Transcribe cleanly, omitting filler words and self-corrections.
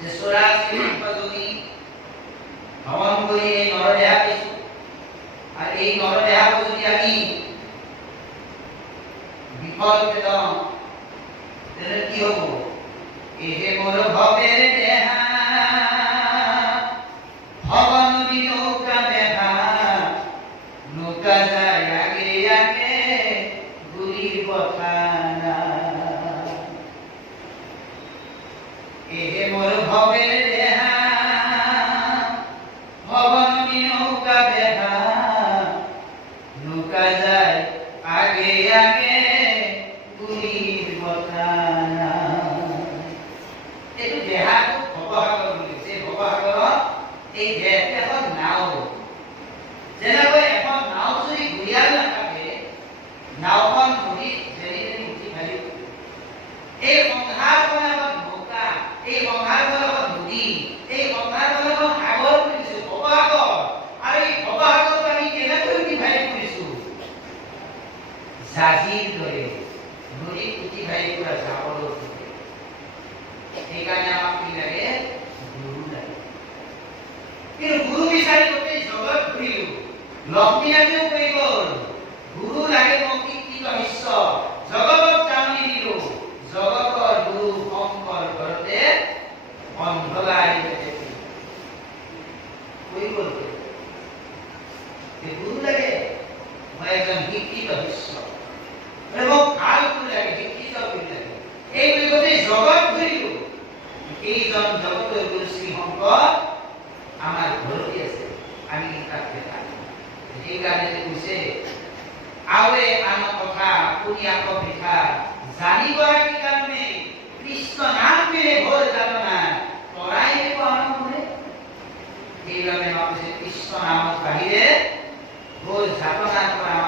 যে 84 যদি ভ্রমণ করে এই নরদেহা পেয়েছি আর এই নরদেহা যদি আমি বিফল পেলাম তাহলে কি হবো এহে মোর ভবের দেহা ভবন নৌকা বেহা নৌকা যায় আগে আগে গুলির কথা না এহে মোর ভবের দেহা ভবন নৌকা বেহা নৌকা যায় আগে আগে গুলির কথা না এই দেহা ভবসাগর বুলিছে ভবসাগর এই দেহটো এখন নাও যেনেকৈ এখন নাও যদি ঘূৰিয়াল নাথাকে নাওখন নদীত যেনি উঠি ভালি এই সংসাৰখন এখন নৌকা এই সংসাৰখন এখন নদী এই সংসাৰখন এখন সাগৰ বুলিছো ভবসাগৰ আৰু এই ভবসাগৰত আমি কেনেকৈ উঠি ভালি ফুৰিছো জাজিৰ দৰে নদীত উঠি ভালি ফুৰা জাবৰ সেইকাৰণে আমাক কি লাগে গুৰু লাগে কিন্তু গুৰু বিচাৰি গোটেই জগত ঘূৰিলো লক্ষ্মীনাথেও কৈ গ'ল গুৰু লাগে মোক কীৰ্তিত বিশ্ব জগতত জাননি দিলো জগতৰ গুৰু শংকৰ ঘৰতে অন্ধলাই কৈ গ'ল গুৰু লাগে মই এজন শিক্ষিত বিশ্ব মোক ভাল গুৰু লাগে শিক্ষিত গুৰু লাগে এই বুলি গোটেই জগত ঘূৰিলো এইজন জগতৰ গুৰু শ্ৰী শংকৰ আমাৰ ঘৰতে আছে আমি তাক দেখা সেইকাৰণে কৈছে আৱে আন কথা শুনি আকৌ পিঠা জানিবৰ কি কাৰণে কৃষ্ণ নাম মেৰে ঘৰ জাননা তৰাই দেখো আনন্দে সেইবাবে কৈছে কৃষ্ণ নামত বাহিৰে ঘৰ যাতনা কৰা